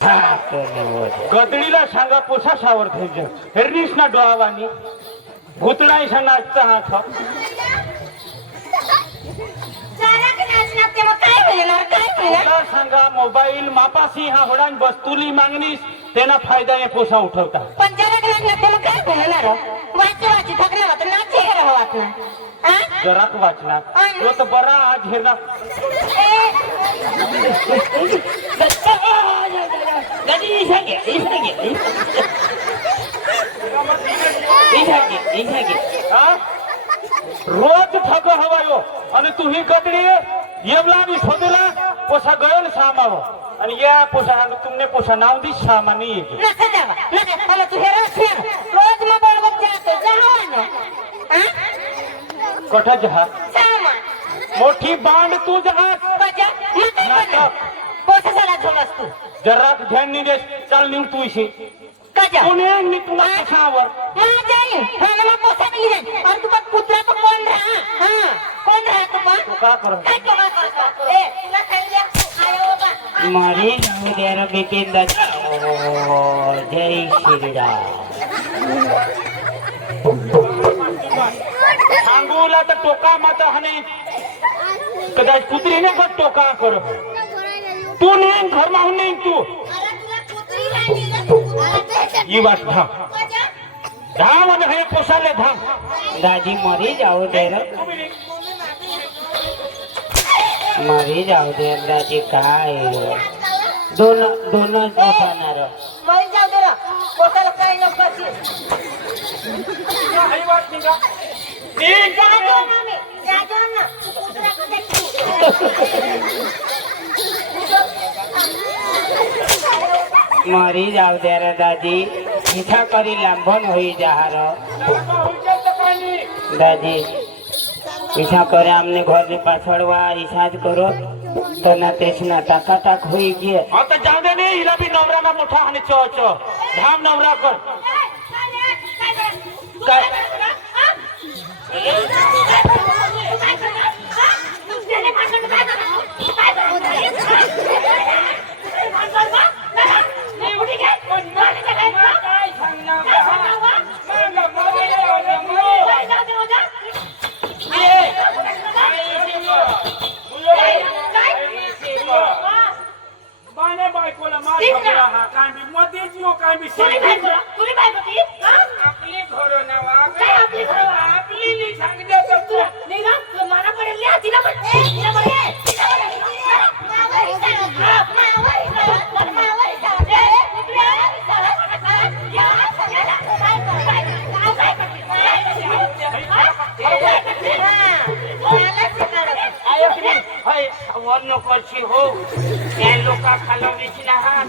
गदडीला सांगा पोसा सावर घ्यायचं हेरणीस ना डोळावानी भूतडाई सांगायचा हा खा सांगा मोबाईल मापासी हा होडान बस्तुली मागणीस त्यांना फायदा पोसा उठवता पण काय बोलणार वाची थकले होत नाचे वाच जराक वाचणार तो तर बरा आज हेरला रोज ठग हवायो आणि तू ही गदडी येवला आणि शोधला पोसा गयल सामाव आणि या पोसा तुमने पोसा नाव दी सामानी नका जावा नका मला तू हे रोज मोबाईल वर जातो जहावानो कठा जहा सामान मोठी बांड तू जहाज बजा नाटक पोसा झाला झोमस तू जरा ध्यान नाही देस चाल निघ तू इशी कजा कोणी तुला कशावर जाई मला पोसा मिली जाई और तू पण पुतला पण कोण रहा हां कोण रहा तू पण का कर काय कर ए तुला सांगितलं आयो बाबा मारी देर बिपिन दादा जय श्रीराम सांगूला तर टोका माता हने कदाच कुत्रीने पण टोका कर तू नाही घर माहून नाही तू ही बात धाम धाम आणि हे पोसाले धाम दादी मरी जाऊ दे मरी जाऊ दे दादी काय दोनच बसणार मरी जाऊ दे ना पोटाला काय नको ही बात निघा मरी जाऊ दे रे दादी इच्छा करी लांबन होई जहार दादी इच्छा करे आमने घर ने पाछड़वा इच्छाज करो तो ना तेच ना टाका टाक होई गे आता जाऊ दे नाही हिला बी नवरा ना मोठा आणि चो धाम नवरा कर काय वन करची हो त्या लोका खालवण्याची ना हात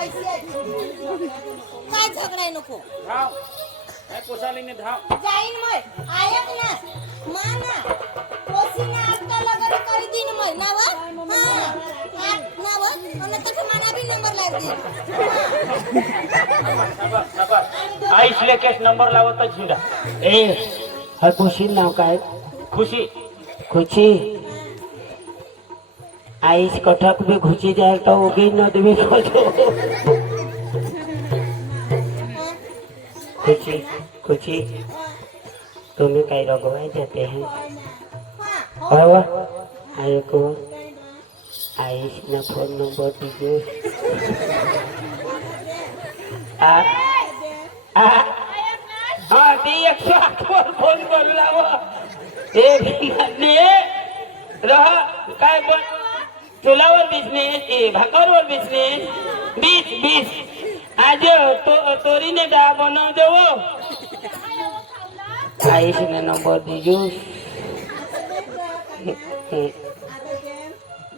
काय झगडाय नको धाव काय पोसालीने धाव जाईन मग आयक ना माना पोसीना आता लगन करी दिन मग नावा हां नावा आणि तसं माना भी नंबर लाव दे आईश लेकेश नंबर लावत झिंडा ए हा खुशी नाव काय खुशी खुशी आईस कटक भी घुसी जाए तो होगी नदमी खोजो खुशी खुशी तुम्हें कई रगवाए जाते हैं और आये को आईस न फोन नंबर दीजिए हाँ ती 108 फोन करू लाव ने रहा काय पण चुलावर बिझनेस भाकरवर बिझनेस 20 आज तोरीने डाळ बनव देवो आईशने नंबर दीजू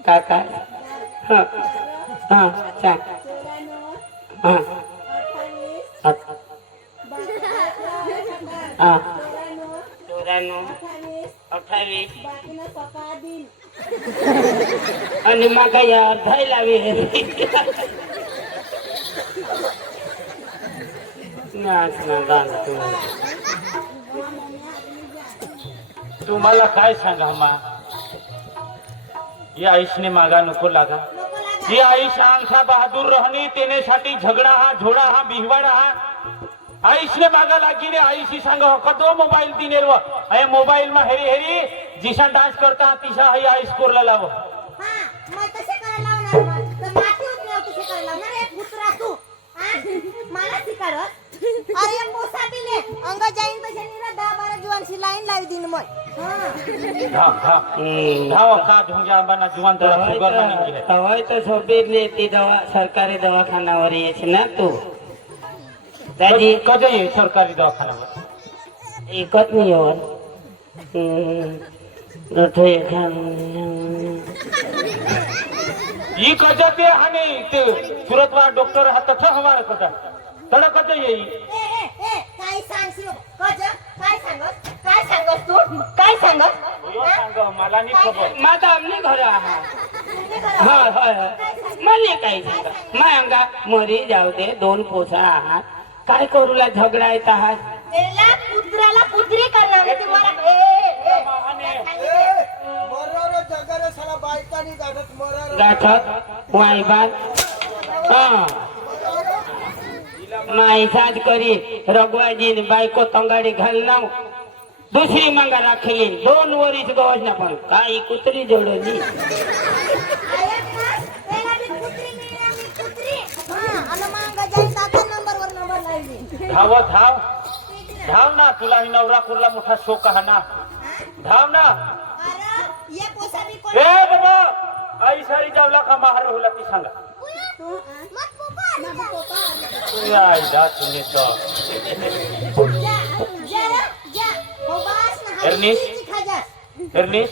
काका हाँ हाँ सांग हाँ हाँ 28 आणि माका या अर्धाय लावी नाच ना गाणं तुम्हाला काय सांगा मा या आईशने मागा नको लागा जी आईश आंखा बहादूर रहनी तेनेसाठी झगडा हा झोडा हा बिहवाडा हा आईशने मागा लागी रे आईशी सांग कदो मोबाईल दिनेर व अय मोबाईल मा हेरी हेरी जिसा डान्स करता तिसा हई आईश कोरला लाव हां मग कसे करायला लावणार मग तर माती उचलाव कसे करायला लावणार एक पुत्रा तू मला शिकारत अरे पोसा दिले अंग जाईन तसे निरा 10-12 जुवानशी लाईन लावी दिन मग धाव का ढुंग्या बना जुवान जरा शुगर ना निघले हवाय तो सोबीर ने ती दवा सरकारी दवाखानावर येच ना तू दादी कधी ये सरकारी दवाखान्यावर एकत नाही होत ई कजा ते हाने ते सुरतवा डॉक्टर हा तथ हवार कजा तड कजा येई ए काय सांगशील काय सांगस तू काय सांगस यो सांग मला नाही खबर माझा आमने घर आहात हा मला काही सांगा मायंगा मरी जाऊ दे 2 पोसा आहात काय करूला झगडा येत आहात त्याला पुत्राला पुत्री करणार नाही तुम्हाला गाठत वाईबान हा माईसाज करी रघुआजीन बायको तंगाडी घालनाव दुसरी मांगा राखली 2 वरीच गवस ना पण काही कुत्री जोडली धाव धाव धाव ना तुला ही नवरा कुर्ला मोठा शोक हा ना धाव ना ए बाबा आई सारी जावला का मार होला ती सांगा आई दा तुम्ही तो एरनीस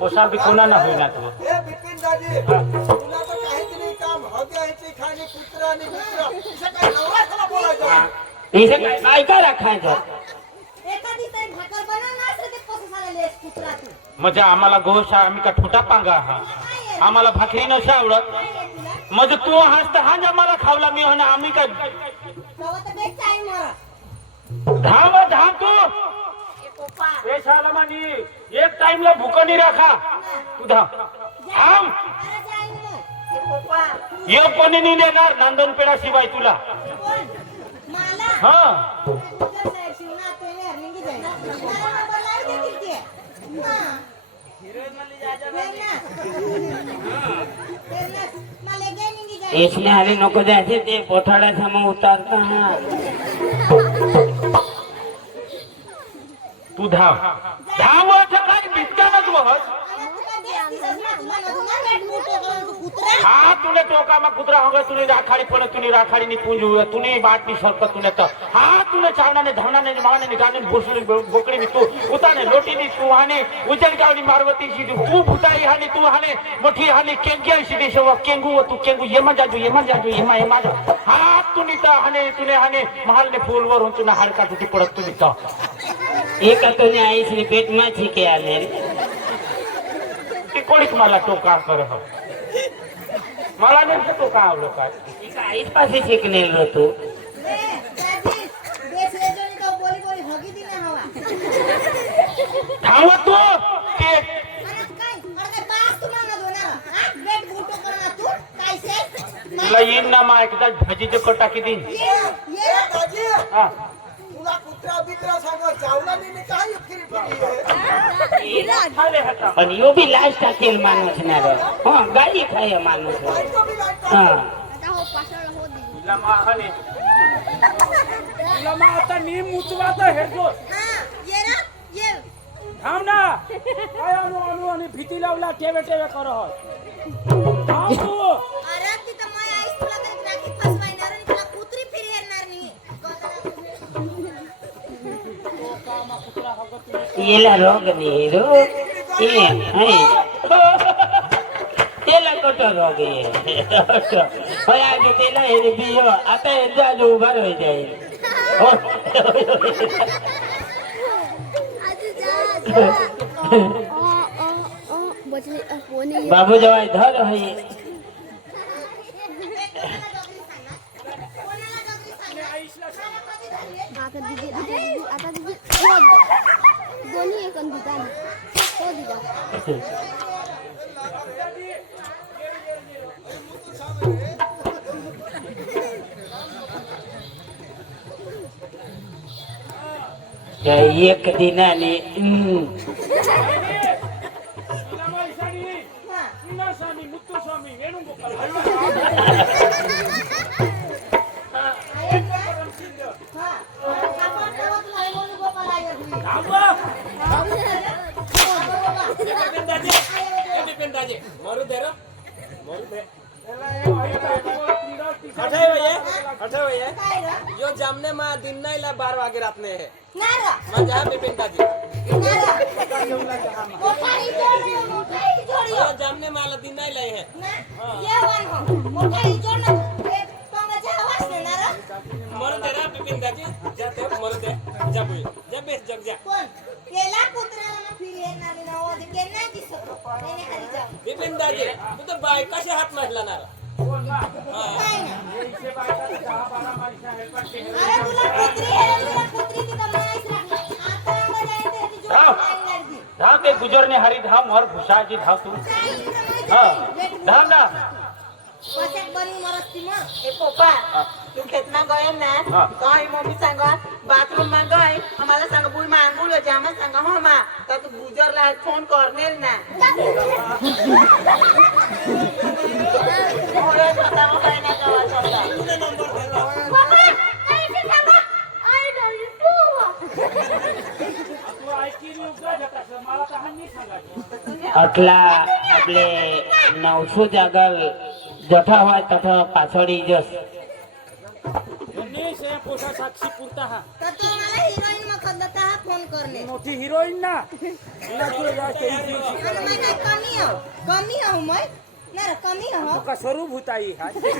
पोसा भी कोना ना होईना तू ए बिपिन दादी तुला तर काहीच नाही काम हगायची खाणी कुत्रा आणि मित्र इसे काय नवरा कला बोलायचं इसे काय काय राखायचं एखादी तरी भाकर बनव ना असं ते पोसाला लेस कुत्रा तू म्हणजे आम्हाला गोशा आम्ही का ठोटा पांगा हा आम्हाला भाकरी नशी आवडत म्हणजे तू हास तर हा आम्हाला खावला मी हो ना आम्ही काय धाव धाव तू ए शालमानी एक टाइमला भूक नाही राखा तू धाव थांब ये कोणी नाही देणार नांदनपेडा शिवाय तुला हा इसने आले नको जायचे ते पोठाड्या समोर उतारता हा तू धाव धाव काय भिटका ना तू हस कुत्रा हा तुने टोकामा कुत्रा होगा तुने राखाडी पण तुने राखाडी नि पुंज हुआ तुने बाटनी सरक तुने तो हा तुने चावनाने धमनाने माने नि गाने भोसडी बोकडी नि तू उताने लोटी नि तू हाने उजल गावनी मारवती सी तू भुताई हाने तू हाने मोठी हाने केंग्या सी देशो केंगू तू केंगू येमा जाजू येमा जा हा तुने तो हाने तुने हाने महल ने फूल वर तुने हाडका तुटी पडत तुने तो एक तुने आईसनी पेटમાં છીકે આલે ते कोणीच मला टोका करे हो मला नेमकं टोका आवडलं काय આઈસ પાસે છીકનેલો તું ए दादी देश ले जोनी तो बोली बोली हगी दी ना हवा थांबा तू ते अरे काय बास तू मांगा दो ना हां बेट गुटो करना तू काय से तुला येईन ना मा एकदा भाजीचे कटा किती ये दाजी हा तुला कुत्रा बित्रा सांगा चावला काय फिरी फिरी खाले हाता પણ યો બી લાસ્ટ આકેલ માણસ ના રે હા ગાડી ખાય માણસ હા आता हो पासळ हो दी लमा खाले लमा आता नीम मुचवाता हेडतो हां ये ना ये थांब ना काय अनु आणि भीती लावला टेवे टेवे कर थांब तू अरे ती तर माय आईस तुला काही राखी फसवायणार आणि तुला कुत्री फिरी येणार नाही એલા રોગ ની રોગ એ હે તેલા કોટો રોગ એ હવે આજે તેલા એ બીયો आता એ જાજુ ઉભા રહી જાય બાબુ જવાય ધર હે आता दिदी दोन्ही एक दिदा हो दिदा એક દિનાને स्वामी मुत्तू स्वामी वेणुगोपाल मारू दे यो जामने मा दिन नाही ला 12 वागे रातने है नारा मा जहा बिपिन दादी मोठाई जोड़ी यो जामने माला दिन नाही लाई है ये वन हो मोठाई जोड़ ना पंगा जावास ने नारा मरू दे रा बिपिन दादी जाते मरू दे जा बुई जा बेस जग जा कोण केला कुत्र्याला ना फिरी येणार ना हो ते केना दिसतो त्याने खाली जा बिपिन दादी तू तर बाय कसे हात मारला ना काय ना अरे तुला कुत्री तिथं माहीत राखली आता आम्हाला जायचं ती जोड नाही लागली धाव ते गुजरने हरी धाव मोर भुसाची धाव तू हा धाव ना कशाक बनी मरस्ती मग ए पप्पा तू खेतना गए ना हाँ। तो आई मम्मी सांग बाथरूम में गए हमारा संग बुई में आंगुल हो जामा संग हो मा तो तू गुजर ला फोन करने ना ओरे पता मो कहना जावा छोटा बाबा काय ते सांगा आई डोंट डू तू ऐकी उगा जाता मला तर हानी सांगायचं આટલા આપણે 900 જાગલ જઠા હોય તઠા પાછળી જસ नी से पोसा साक्षी पुरता हा तर तू मला हिरोईन मग खदता हा फोन करणे मोठी हिरोईन ना हिला तू जास्त इजी आणि मैं काय कमी हो मैं ना रे कमी हो का स्वरूप होताई हा तिने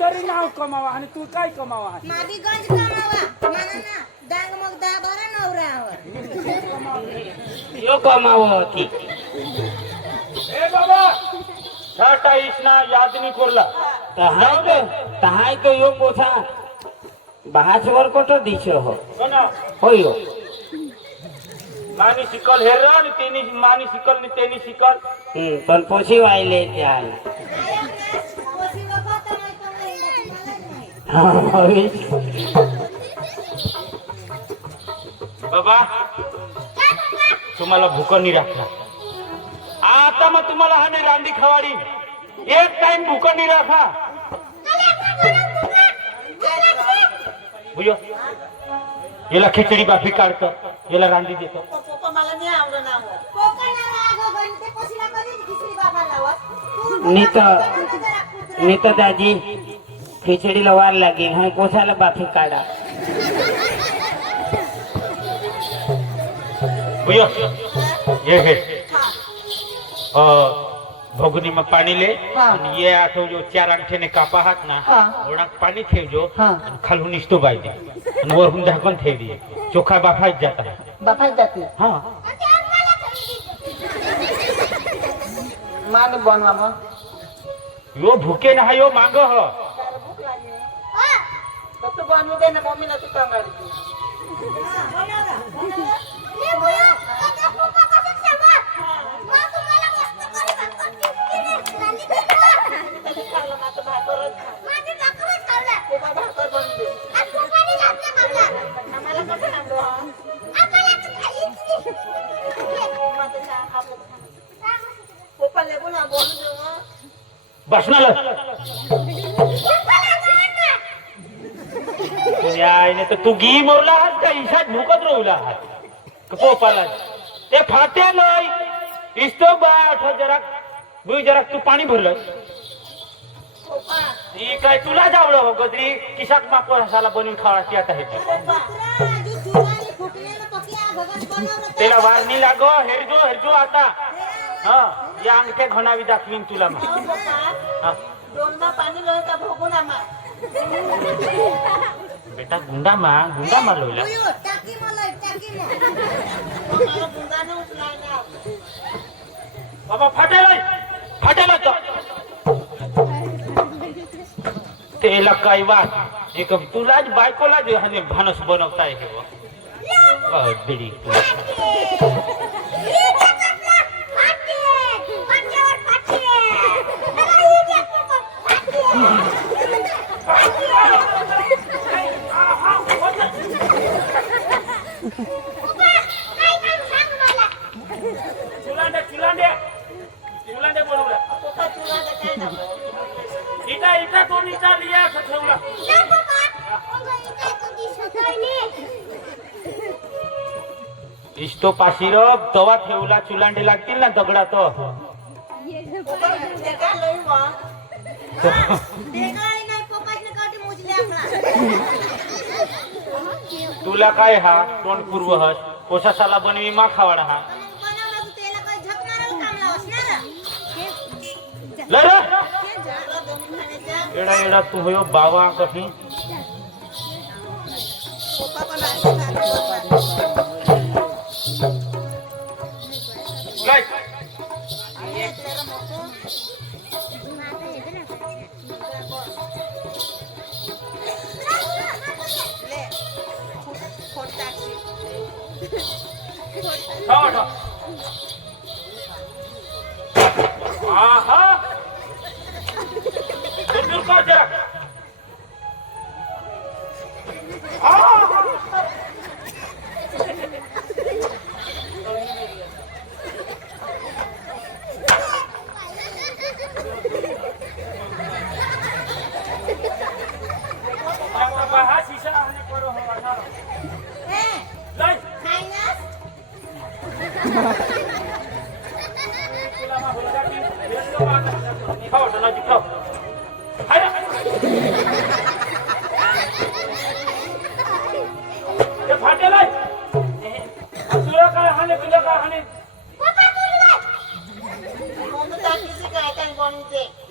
तरी नाव कमावा आणि तू काय कमावा मादी गंज कमावा मला ना डांग मग दा बरा नवरावर यो કમાવો હતી ए बाबा छटा इसना याद नहीं करला તહાય તો યો પોથા 22 वर कोटो दिशो हो कोणा होयो मानी शिकल हेर आणि तेनी मानी शिकल नि तेनी शिकल पण पोशी वायले त्या कोसी वखत नाही तर मला नाही बाबा तुम्हाला भूक नाही राखणार आता मग तुम्हाला हा नाही रांदी खवाडी एक टाइम भूक नाही राखा बुझो याला खिचडी बाफी काढतो याला रांदी देतो पप्पा मला नाही आवडणार कोकणा राग गणते कोसीला कधी खिचडी बाबा लावत नीता दाजी खिचडीला वार लागेल हा कोसाला बाफी काढा भैया ये है भगुनी में पानी ले आणि ये आठो जो 4 अंगठे कापा हात ना ओढा पाणी ठेवजो खालून निसतो बायदी आणि वरून झाकून ठेव दिए चोखा बाफाच जाता है बाफाच जाते हाँ मान बनवा मग यो भूके ना यो मांग हो तू बनवू दे ना मम्मीला तू कंगाळी बसणार आईने तर तू गी मोरला आहात का ईशात भूकत राहूला आहात पोपाला ते फाट्या नाही इस्तो बाट जरा भुई जरा तू पाणी भरलंस ही काय तुला जावलं हो गदरी किशात मापवर हसाला बनवून खावाची आता हे त्याला वारणी लागो हेरजो आता हा या अंगठ्या घणावी दाखवीन तुला मग दोनदा पाणी लोय का भोगू ना मा बेटा गुंडा मारलोला गुंडाने उचलायला बाबा फाटेला तो त्याला काय वाट एक तुलाच बायकोला जे हाने भानस बनवताय हे बिडी चुलांडे बनवला इटा दोन इटा लिया ठेवला इस्तो पाशिर तवा ठेवला चुलांडे लागतील ना दगडा तो तुला काय हा तोंड पूर्व हस कोशासाला बनवी मा खावाडा हा एडा तू हो बाबा कशी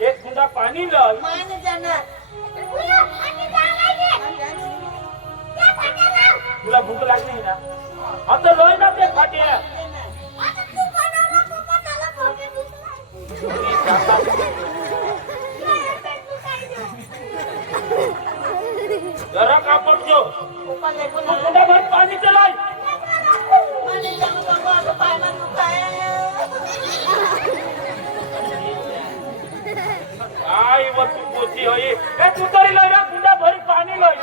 एक गुंडा पाणी लय मान जाणार तुला भूक लागली ना आता लय ना ते फाट्या जरा कापड जो गुंडा भर पाणी चलाय आई वो तू पोची होई ए तू तरी लय ना गुंडा भरी पाणी लय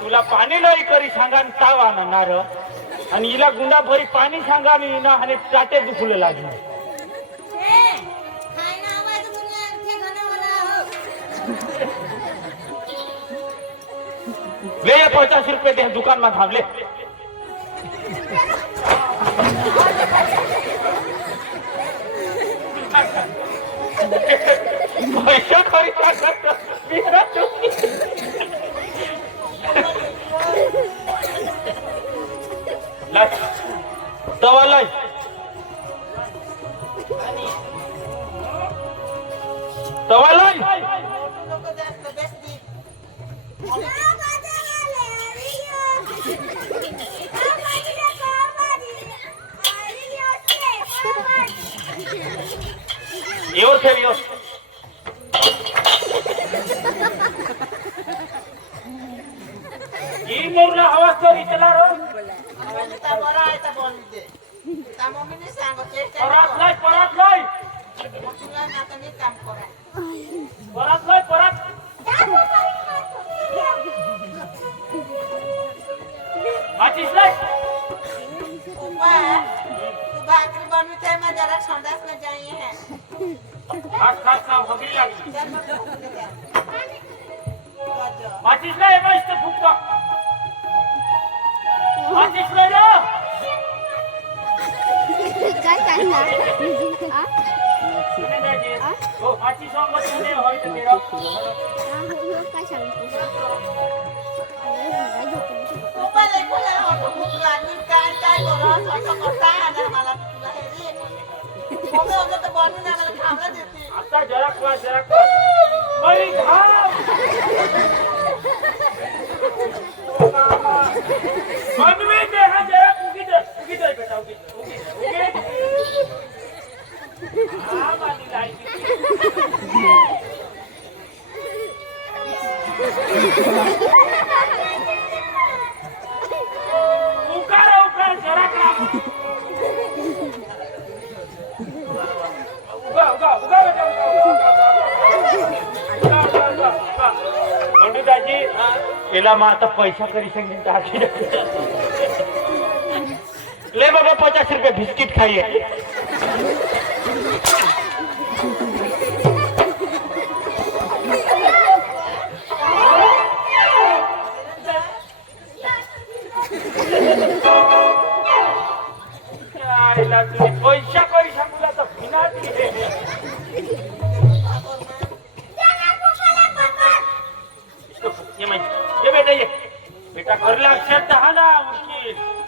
तुला पाणी लय करी सांगा ताव आणणार आणि हिला गुंडा भरी पाणी सांगा ना आणि चाटे दुखले लागले ले 50 रुपये दे दुकान में थांबले पैसा खरी टाकत मेरा चुकी लाई तवा लाई तवा लाई लोक जास्त बेस्टी येऊ ठेव येऊ ही मोरला हवा तरी चला रो ता बरा आहे ता बोलते ता मम्मीने सांगितले परत लाई तुला नाता नीट काम करा परत आतिश लाई ऊपर तू भाकरी बनवी थे मैं जरा संडास में जाइए है खास काम होगी लगी चल मैं भूख दे आतिश लाई मस्त फुकतो आतिश लाई रो काय करणार हा हो आतिश संग तुने होय तर तेरा काय सांगतो ऊपर देखो ना ऑटो भूख लागली काय करो ऑटो करता है मला तुला हे रे मम्मी होते तो बनवून आम्हाला खायला देते आता जरा मरी घाम मनवी दे हा जरा उगी दे बेटा उगी हां मानी लाई उकार जरा का उगा बेटा पंडिताजी एला मा आता पैसा करी सांगितलं टाकी ले बाबा 50 रुपये बिस्किट खाइए पैसा करी सांगूला तर भिना ये बेटा ये बेटा कर अक्षर दहा ना मुश्किल